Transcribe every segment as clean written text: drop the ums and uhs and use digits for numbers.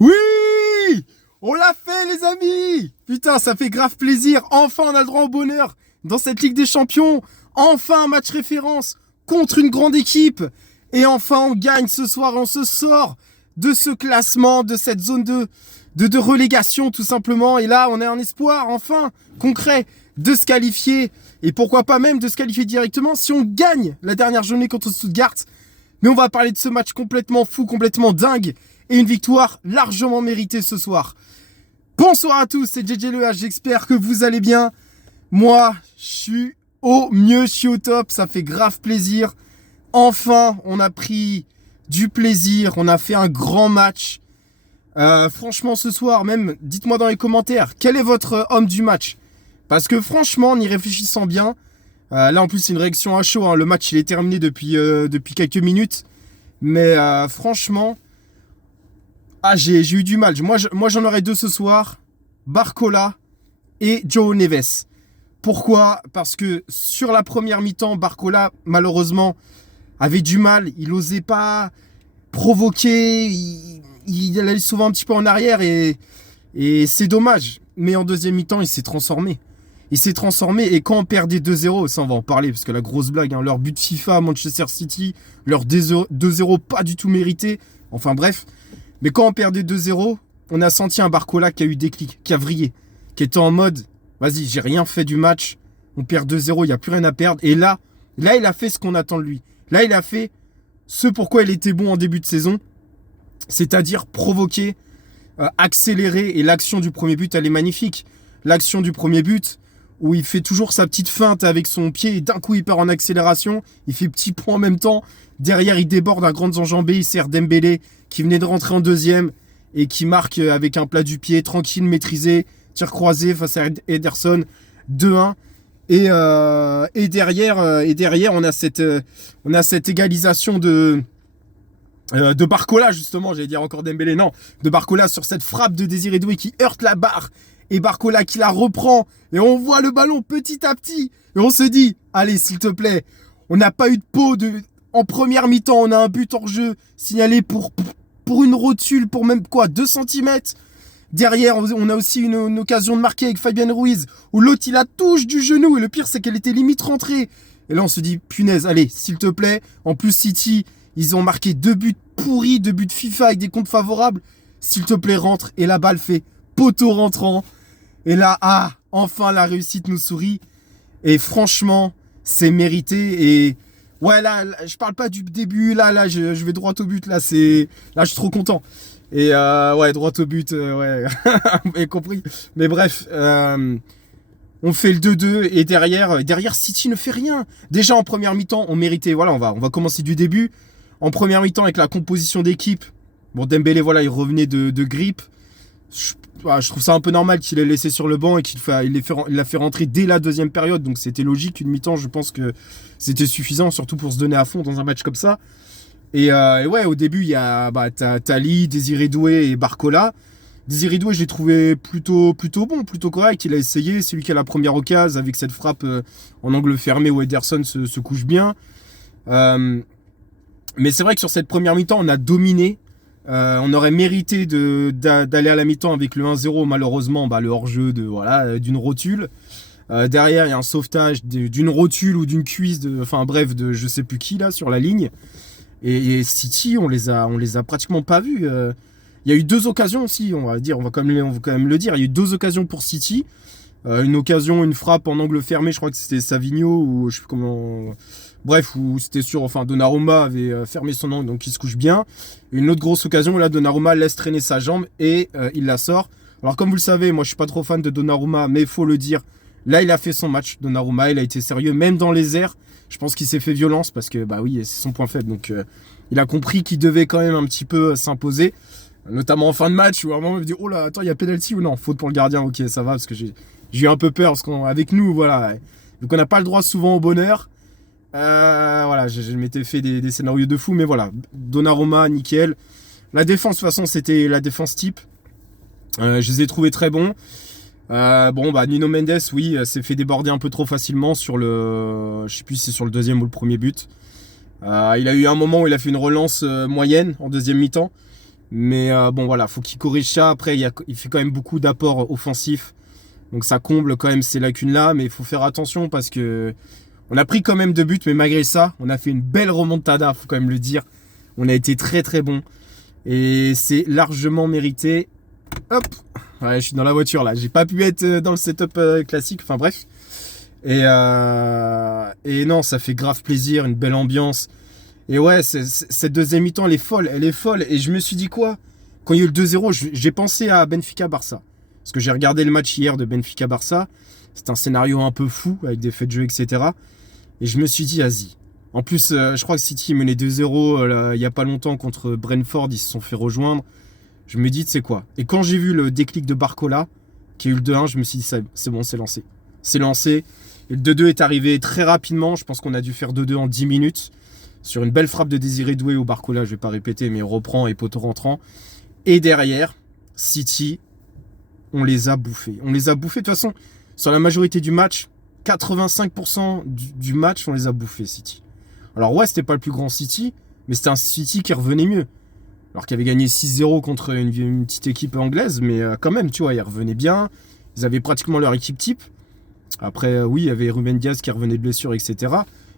Oui! On l'a fait, les amis! Putain, ça fait grave plaisir. Enfin, on a le droit au bonheur dans cette Ligue des Champions. Enfin, un match référence contre une grande équipe. Et enfin, on gagne ce soir. On se sort de ce classement, de cette zone de relégation, tout simplement. Et là, on a un espoir, enfin, concret, de se qualifier. Et pourquoi pas même de se qualifier directement si on gagne la dernière journée contre Stuttgart. Mais on va parler de ce match complètement fou, complètement dingue. Et une victoire largement méritée ce soir. Bonsoir à tous, c'est JJ Le H, j'espère que vous allez bien. Moi, je suis au mieux, je suis au top, ça fait grave plaisir. Enfin, on a pris du plaisir, on a fait un grand match. Franchement, ce soir, même, dites-moi dans les commentaires, quel est votre homme du match? Parce que franchement, en y réfléchissant bien, là en plus c'est une réaction à chaud, hein, le match il est terminé depuis quelques minutes. Mais franchement... j'ai eu du mal. Moi, j'en aurais deux ce soir. Barcola et João Neves. Pourquoi? Parce que sur la première mi-temps, Barcola, malheureusement, avait du mal. Il n'osait pas provoquer. Il allait souvent un petit peu en arrière et c'est dommage. Mais en deuxième mi-temps, il s'est transformé. Et quand on perdait 2-0, ça on va en parler parce que la grosse blague, hein, leur but FIFA, Manchester City, leur 2-0 pas du tout mérité. Enfin bref. Mais quand on perdait 2-0, on a senti un Barcola qui a eu déclic, qui a vrillé, qui était en mode, vas-y, j'ai rien fait du match, on perd 2-0, il n'y a plus rien à perdre. Et là, il a fait ce qu'on attend de lui. Là, il a fait ce pourquoi il était bon en début de saison, c'est-à-dire provoquer, accélérer. Et l'action du premier but, elle est magnifique. L'action du premier but, où il fait toujours sa petite feinte avec son pied et d'un coup, il part en accélération, il fait petit point en même temps. Derrière, il déborde à grandes enjambées, il sert Dembélé, qui venait de rentrer en deuxième et qui marque avec un plat du pied, tranquille, maîtrisé, tir croisé face à Ederson, 2-1. Et derrière, on a cette égalisation de Barcola, justement, j'allais dire encore Dembélé, non, de Barcola sur cette frappe de Désiré Doué qui heurte la barre et Barcola qui la reprend et on voit le ballon petit à petit et on se dit, allez, s'il te plaît, on n'a pas eu de peau en première mi-temps, on a un but hors jeu signalé pour une rotule, pour même quoi, 2 cm. Derrière, on a aussi une occasion de marquer avec Fabian Ruiz, où l'autre, il la touche du genou, et le pire, c'est qu'elle était limite rentrée. Et là, on se dit, punaise, allez, s'il te plaît. En plus, City, ils ont marqué 2 buts pourris, 2 buts FIFA avec des comptes favorables. S'il te plaît, rentre. Et la balle fait poteau rentrant. Et là, enfin, la réussite nous sourit. Et franchement, c'est mérité. Et ouais, là, je parle pas du début. Là, je vais droit au but. Là, je suis trop content. Et ouais, droit au but, ouais, vous avez compris. Mais bref, on fait le 2-2 et derrière City ne fait rien. Déjà en première mi-temps, on méritait. Voilà, on va commencer du début. En première mi-temps avec la composition d'équipe. Bon, Dembélé, voilà, il revenait de grippe. Je trouve ça un peu normal qu'il ait laissé sur le banc et qu'il l'a fait rentrer dès la deuxième période. Donc c'était logique. Une mi-temps, je pense que c'était suffisant, surtout pour se donner à fond dans un match comme ça. Et ouais, au début, il y a Tali, Désiré Doué et Barcola. Désiré Doué, je l'ai trouvé plutôt bon, plutôt correct. Il a essayé, c'est lui qui a la première occasion avec cette frappe en angle fermé où Ederson se couche bien. Mais c'est vrai que sur cette première mi-temps, on a dominé. On aurait mérité d'aller à la mi-temps avec le 1-0. Malheureusement, le hors-jeu d'une rotule. Derrière, il y a un sauvetage d'une rotule ou d'une cuisse, enfin bref, de je sais plus qui là sur la ligne. Et City, on les a pratiquement pas vus. Il y a eu 2 occasions aussi, on va quand même le dire. Il y a eu 2 occasions pour City. Une frappe en angle fermé, je crois que c'était Savigno ou je sais plus comment. Bref, où c'était sûr. Enfin, Donnarumma avait fermé son angle, donc il se couche bien. Une autre grosse occasion où là, Donnarumma laisse traîner sa jambe et il la sort. Alors, comme vous le savez, moi, je suis pas trop fan de Donnarumma, mais il faut le dire. Là, il a fait son match. Donnarumma, il a été sérieux, même dans les airs. Je pense qu'il s'est fait violence parce que, oui, c'est son point faible. Donc, il a compris qu'il devait quand même un petit peu s'imposer. Notamment en fin de match où à un moment, il me dit, oh là, attends, il y a penalty ou non? Faute pour le gardien, ok, ça va, parce que j'ai eu un peu peur. Parce qu'avec nous, voilà, vu qu'on n'a pas le droit souvent au bonheur, voilà, je m'étais fait des scénarios de fou. Mais voilà, Donnarumma, nickel. La défense, de toute façon, c'était la défense type. Je les ai trouvés très bons. Nuno Mendes, oui, s'est fait déborder un peu trop facilement sur je sais plus si c'est sur le deuxième ou le premier but. Il a eu un moment où il a fait une relance moyenne en deuxième mi-temps. Mais bon, voilà, faut qu'il corrige ça. Après, il fait quand même beaucoup d'apports offensifs. Donc ça comble quand même ces lacunes-là. Mais il faut faire attention parce que on a pris quand même 2 buts. Mais malgré ça, on a fait une belle remontada, faut quand même le dire. On a été très très bon. Et c'est largement mérité. Hop, ouais, je suis dans la voiture là. J'ai pas pu être dans le setup classique. Enfin bref. Et non, ça fait grave plaisir, une belle ambiance. Et ouais, cette deuxième mi-temps, elle est folle, elle est folle. Et je me suis dit quoi? Quand il y a eu le 2-0, j'ai pensé à Benfica-Barça. Parce que j'ai regardé le match hier de Benfica-Barça. C'est un scénario un peu fou, avec des faits de jeu, etc. Et je me suis dit, vas-y. En plus, je crois que City menait 2-0 il n'y a pas longtemps contre Brentford. Ils se sont fait rejoindre. Je me dis, tu sais quoi? Et quand j'ai vu le déclic de Barcola, qui a eu le 2-1, je me suis dit, c'est bon, c'est lancé. C'est lancé. Et le 2-2 est arrivé très rapidement. Je pense qu'on a dû faire 2-2 en 10 minutes. Sur une belle frappe de Désiré Doué au Barcola, je ne vais pas répéter, mais reprend et poteau rentrant. Et derrière, City, on les a bouffés. On les a bouffés. De toute façon, sur la majorité du match, 85% du match, on les a bouffés, City. Alors ouais, c'était pas le plus grand City, mais c'était un City qui revenait mieux. Alors qu'il avait gagné 6-0 contre une petite équipe anglaise, mais quand même, tu vois, ils revenaient bien. Ils avaient pratiquement leur équipe type. Après, oui, il y avait Ruben Dias qui revenait de blessure, etc.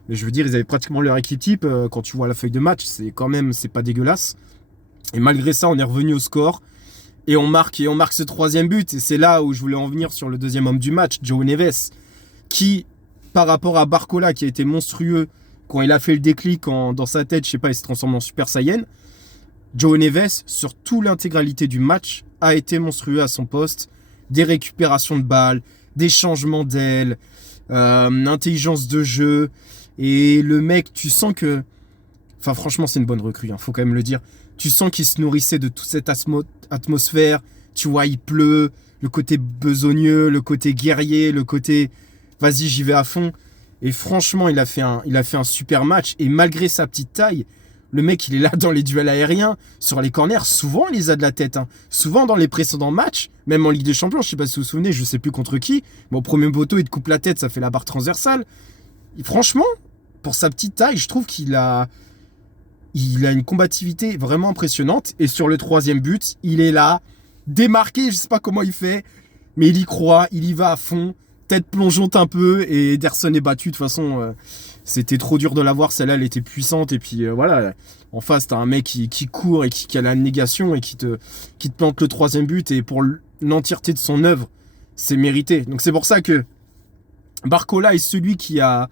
Mais je veux dire, ils avaient pratiquement leur équipe type. Quand tu vois la feuille de match, c'est quand même, c'est pas dégueulasse. Et malgré ça, on est revenu au score. Et on marque ce 3e but. Et c'est là où je voulais en venir sur le 2e homme du match, João Neves. Qui, par rapport à Barcola, qui a été monstrueux, quand il a fait le déclic dans sa tête, je sais pas, il se transforme en Super Saiyan. João Neves, sur toute l'intégralité du match, a été monstrueux à son poste. Des récupérations de balles, des changements d'aile, intelligence de jeu. Et le mec, tu sens que... Enfin, franchement, c'est une bonne recrue, faut quand même le dire. Tu sens qu'il se nourrissait de toute cette atmosphère. Tu vois, il pleut. Le côté besogneux, le côté guerrier, le côté... Vas-y, j'y vais à fond. Et franchement, il a fait un super match. Et malgré sa petite taille, le mec, il est là dans les duels aériens, sur les corners. Souvent, il les a de la tête. Souvent, dans les précédents matchs, même en Ligue des Champions, je sais pas si vous vous souvenez, je sais plus contre qui. Mais au premier poteau, il te coupe la tête, ça fait la barre transversale. Et franchement, pour sa petite taille, je trouve qu'il a une combativité vraiment impressionnante. Et sur le 3e but, il est là, démarqué, je sais pas comment il fait, mais il y croit, il y va à fond, tête plongeante un peu, et Ederson est battu. De toute façon, c'était trop dur de l'avoir, celle-là, elle était puissante. Et puis voilà, en face, t'as un mec qui court et qui a la négation et qui te plante le 3e but. Et pour l'entièreté de son œuvre, c'est mérité. Donc c'est pour ça que Barcola est celui qui a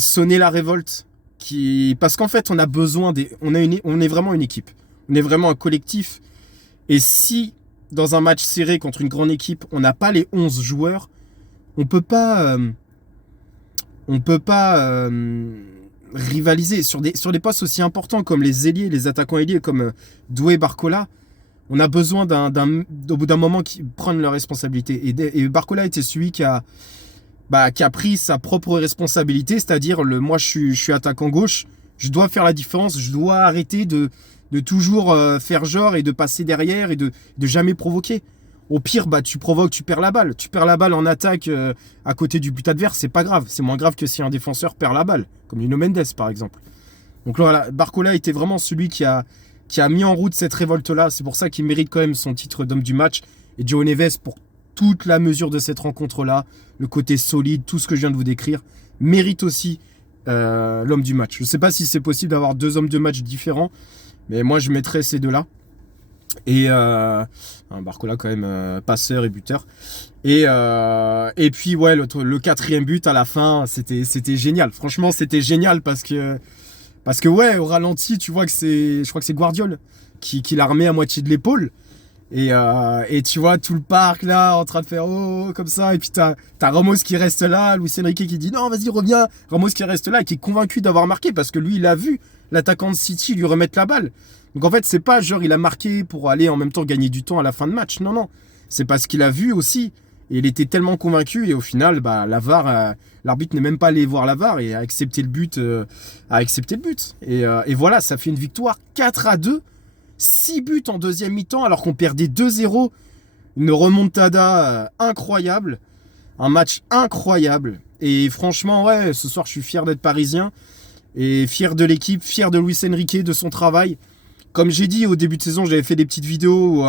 sonné la révolte. Parce qu'en fait, on a besoin on est vraiment une équipe. On est vraiment un collectif. Et si, dans un match serré contre une grande équipe, on n'a pas les 11 joueurs, on peut pas rivaliser sur des postes aussi importants comme les ailiers, les attaquants ailiers comme Doué, Barcola. On a besoin au bout d'un moment qui prennent leurs responsabilités. Et Barcola était celui qui a pris sa propre responsabilité, c'est-à-dire moi je suis attaquant gauche, je dois faire la différence, je dois arrêter de toujours faire genre et de passer derrière et de jamais provoquer. Au pire, tu provoques, tu perds la balle. Tu perds la balle en attaque à côté du but adverse, c'est pas grave. C'est moins grave que si un défenseur perd la balle, comme Nuno Mendes par exemple. Donc voilà, Barcola était vraiment celui qui a mis en route cette révolte-là. C'est pour ça qu'il mérite quand même son titre d'homme du match. Et João Neves, pour toute la mesure de cette rencontre-là, le côté solide, tout ce que je viens de vous décrire, mérite aussi l'homme du match. Je ne sais pas si c'est possible d'avoir 2 hommes de match différents, mais moi je mettrais ces deux-là. Et Barcola quand même passeur et buteur. Et puis ouais, le 4e but à la fin, c'était génial. Franchement, c'était génial parce que ouais, au ralenti, tu vois que je crois que c'est Guardiola qui l'a remis à moitié de l'épaule. Et tu vois tout le parc là en train de faire oh comme ça, et puis t'as Ramos qui reste là, Luis Enrique qui dit non vas-y reviens, Ramos qui reste là et qui est convaincu d'avoir marqué parce que lui il a vu l'attaquant de City lui remettre la balle. Donc en fait c'est pas genre il a marqué pour aller en même temps gagner du temps à la fin de match, non, c'est parce qu'il a vu aussi et il était tellement convaincu et au final la VAR, l'arbitre n'est même pas allé voir la VAR et a accepté le but, et voilà, ça fait une victoire 4-2. 6 buts en 2e mi-temps alors qu'on perdait 2-0. Une remontada incroyable. Un match incroyable. Et franchement, ouais, ce soir, je suis fier d'être parisien. Et fier de l'équipe, fier de Luis Enrique, de son travail. Comme j'ai dit au début de saison, j'avais fait des petites vidéos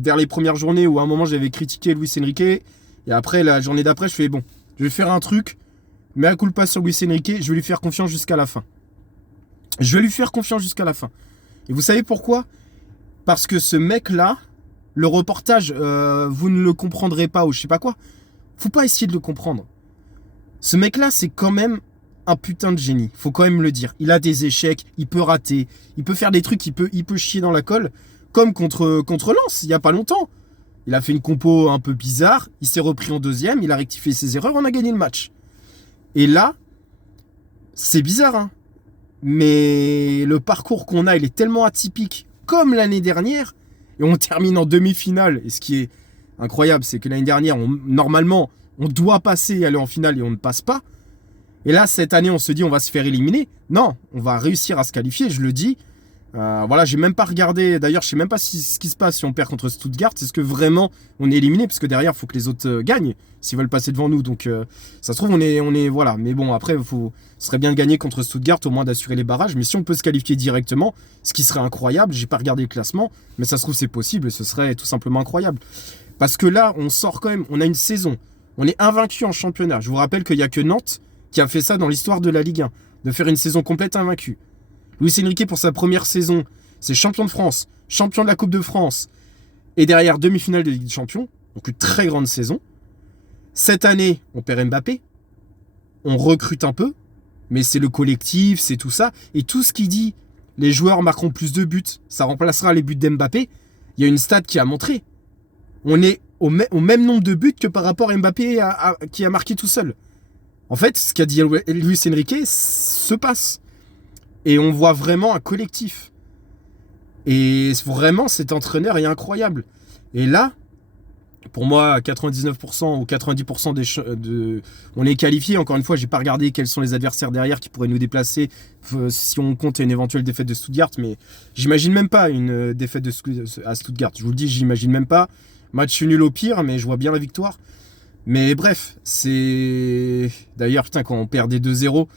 vers les premières journées où à un moment j'avais critiqué Luis Enrique. Et après, la journée d'après, je fais bon, je vais faire un truc, mais à culpa sur Luis Enrique, je vais lui faire confiance jusqu'à la fin. Je vais lui faire confiance jusqu'à la fin. Et vous savez pourquoi? Parce que ce mec-là, le reportage, vous ne le comprendrez pas ou je sais pas quoi. Faut pas essayer de le comprendre. Ce mec-là, c'est quand même un putain de génie. Faut quand même le dire. Il a des échecs, il peut rater, il peut faire des trucs, il peut chier dans la colle. Comme contre Lens, il y a pas longtemps. Il a fait une compo un peu bizarre, il s'est repris en deuxième, il a rectifié ses erreurs, on a gagné le match. Et là, c'est bizarre, hein. Mais le parcours qu'on a, il est tellement atypique, comme l'année dernière, et on termine en demi-finale. Et ce qui est incroyable, c'est que l'année dernière, normalement, on doit passer et aller en finale et on ne passe pas. Et là, cette année, on se dit on va se faire éliminer. Non, on va réussir à se qualifier, je le dis. Voilà, j'ai même pas regardé. D'ailleurs, je sais même pas ce qui se passe si on perd contre Stuttgart. Est-ce que vraiment on est éliminé? Parce que derrière, il faut que les autres gagnent s'ils veulent passer devant nous. Donc, ça se trouve, on est voilà. Mais bon, après, ce serait bien de gagner contre Stuttgart, au moins d'assurer les barrages. Mais si on peut se qualifier directement, ce qui serait incroyable, j'ai pas regardé le classement, mais ça se trouve, c'est possible et ce serait tout simplement incroyable. Parce que là, on sort quand même, on a une saison. On est invaincu en championnat. Je vous rappelle qu'il n'y a que Nantes qui a fait ça dans l'histoire de la Ligue 1, de faire une saison complète invaincue. Luis Enrique, pour sa première saison, c'est champion de France, champion de la Coupe de France, et derrière demi-finale de Ligue des Champions, donc une très grande saison. Cette année, on perd Mbappé, on recrute un peu, mais c'est le collectif, c'est tout ça, et tout ce qui dit, les joueurs marqueront plus de buts, ça remplacera les buts d'Mbappé, il y a une stat qui a montré, on est au même nombre de buts que par rapport à Mbappé qui a marqué tout seul. En fait, ce qu'a dit Luis Enrique se passe. Et on voit vraiment un collectif. Et vraiment, cet entraîneur est incroyable. Et là, pour moi, 99% ou 90% on est qualifié. Encore une fois, j'ai pas regardé quels sont les adversaires derrière qui pourraient nous déplacer si on compte une éventuelle défaite de Stuttgart. Mais j'imagine même pas une défaite à Stuttgart. Je vous le dis, j'imagine même pas. Match nul au pire, mais je vois bien la victoire. Mais bref, c'est... D'ailleurs, putain, quand on perdait 2-0,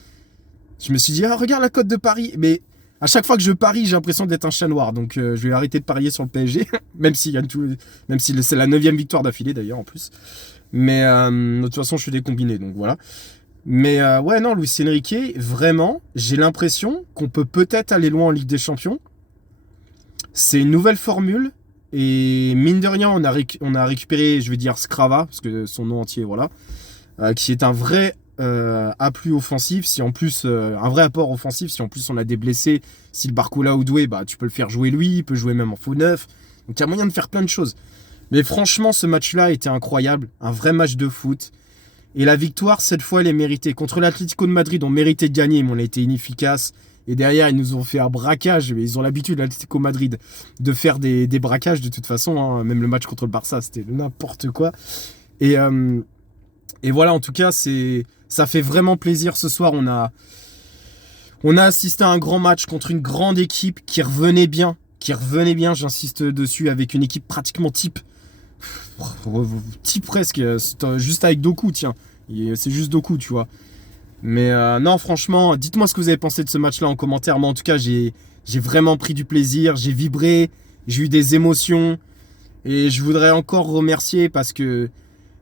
je me suis dit, ah, regarde la cote de Paris. Mais à chaque fois que je parie, j'ai l'impression d'être un chat noir. Donc, je vais arrêter de parier sur le PSG. même si c'est la 9e victoire d'affilée, d'ailleurs, en plus. Mais de toute façon, je fais des combinés, donc voilà. Mais ouais, non, Luis Enrique, vraiment, j'ai l'impression qu'on peut peut-être aller loin en Ligue des Champions. C'est une nouvelle formule. Et mine de rien, on a récupéré, je vais dire Scrava, parce que son nom entier, voilà, qui est un vrai appui offensif, si en plus, un vrai apport offensif, si en plus on a des blessés, si le Barcola ou Doué, bah tu peux le faire jouer lui, il peut jouer même en faux neuf, donc il y a moyen de faire plein de choses. Mais franchement, ce match-là était incroyable, un vrai match de foot, et la victoire, cette fois, elle est méritée. Contre l'Atlético de Madrid, on méritait de gagner, mais on a été inefficace. Et derrière, ils nous ont fait un braquage. Ils ont l'habitude, l'Atlético Madrid, de faire des braquages de toute façon. Hein. Même le match contre le Barça, c'était n'importe quoi. Et voilà, en tout cas, ça fait vraiment plaisir. Ce soir, on a assisté à un grand match contre une grande équipe qui revenait bien. J'insiste dessus, avec une équipe pratiquement type presque, juste avec Doku, tiens. C'est juste Doku, tu vois. Mais non, franchement, dites-moi ce que vous avez pensé de ce match-là en commentaire. Moi, en tout cas, j'ai vraiment pris du plaisir, j'ai vibré, j'ai eu des émotions. Et je voudrais encore remercier parce que,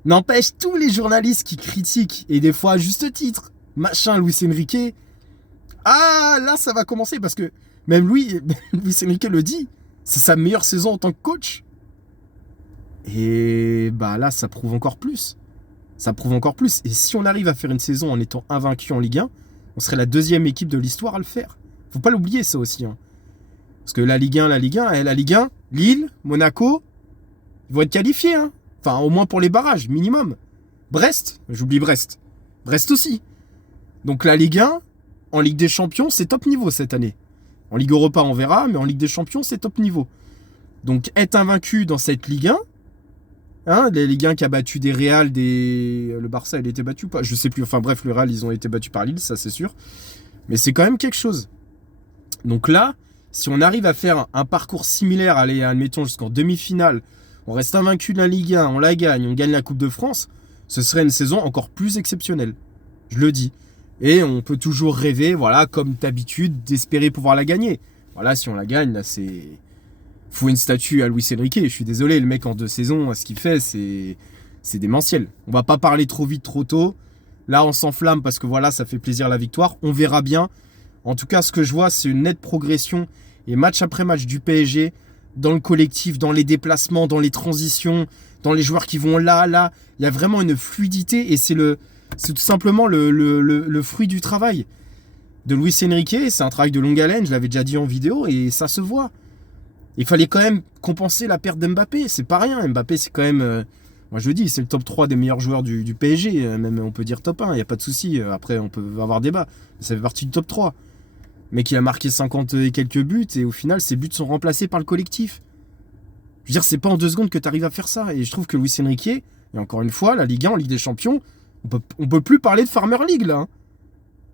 n'empêche, tous les journalistes qui critiquent, et des fois à juste titre, machin, Luis Enrique. Ah, là, ça va commencer parce que même Luis Enrique le dit, c'est sa meilleure saison en tant que coach. Et bah là, ça prouve encore plus. Et si on arrive à faire une saison en étant invaincu en Ligue 1, on serait la 2e équipe de l'histoire à le faire. Faut pas l'oublier, ça aussi. Hein. Parce que la Ligue 1, Lille, Monaco, ils vont être qualifiés. Hein. Enfin, au moins pour les barrages, minimum. Brest, j'oublie Brest. Brest aussi. Donc la Ligue 1, en Ligue des Champions, c'est top niveau cette année. En Ligue Europa, on verra, mais en Ligue des Champions, c'est top niveau. Donc être invaincu dans cette Ligue 1, hein, la Ligue 1 qui a battu des Real, le Barça, il a été battu ou pas? Je sais plus. Enfin bref, le Real, ils ont été battus par Lille, ça c'est sûr. Mais c'est quand même quelque chose. Donc là, si on arrive à faire un parcours similaire, allez, admettons jusqu'en demi-finale, on reste invaincu de la Ligue 1, on la gagne, on gagne la Coupe de France, ce serait une saison encore plus exceptionnelle. Je le dis. Et on peut toujours rêver, voilà, comme d'habitude, d'espérer pouvoir la gagner. Voilà, si on la gagne, là, c'est... Faut une statue à Luis Enrique. Je suis désolé, le mec en 2 saisons, ce qu'il fait, c'est démentiel. On va pas parler trop vite, trop tôt. Là, on s'enflamme parce que voilà, ça fait plaisir la victoire. On verra bien. En tout cas, ce que je vois, c'est une nette progression. Et match après match du PSG, dans le collectif, dans les déplacements, dans les transitions, dans les joueurs qui vont là. Il y a vraiment une fluidité et c'est tout simplement le fruit du travail de Luis Enrique. C'est un travail de longue haleine, je l'avais déjà dit en vidéo, et ça se voit. Il fallait quand même compenser la perte d'Mbappé. C'est pas rien. Mbappé, c'est quand même... moi, je le dis, c'est le top 3 des meilleurs joueurs du PSG. Même, on peut dire top 1, il n'y a pas de souci. Après, on peut avoir débat. Ça fait partie du top 3. Mais qui a marqué 50 et quelques buts, et au final, ces buts sont remplacés par le collectif. Je veux dire, c'est pas en 2 secondes que tu arrives à faire ça. Et je trouve que Luis Enrique, et encore une fois, la Ligue 1, en Ligue des Champions, on peut plus parler de Farmer League, là. Hein.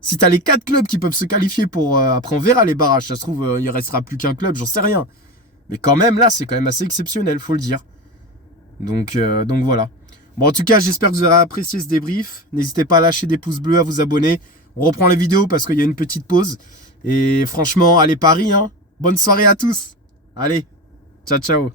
Si t'as les 4 clubs qui peuvent se qualifier pour... après, on verra les barrages. Ça se trouve, il restera plus qu'un club, j'en sais rien. Mais quand même, là, c'est quand même assez exceptionnel, faut le dire. Donc voilà. Bon, en tout cas, j'espère que vous aurez apprécié ce débrief. N'hésitez pas à lâcher des pouces bleus, à vous abonner. On reprend les vidéos parce qu'il y a une petite pause. Et franchement, allez Paris, hein. Bonne soirée à tous. Allez, ciao, ciao.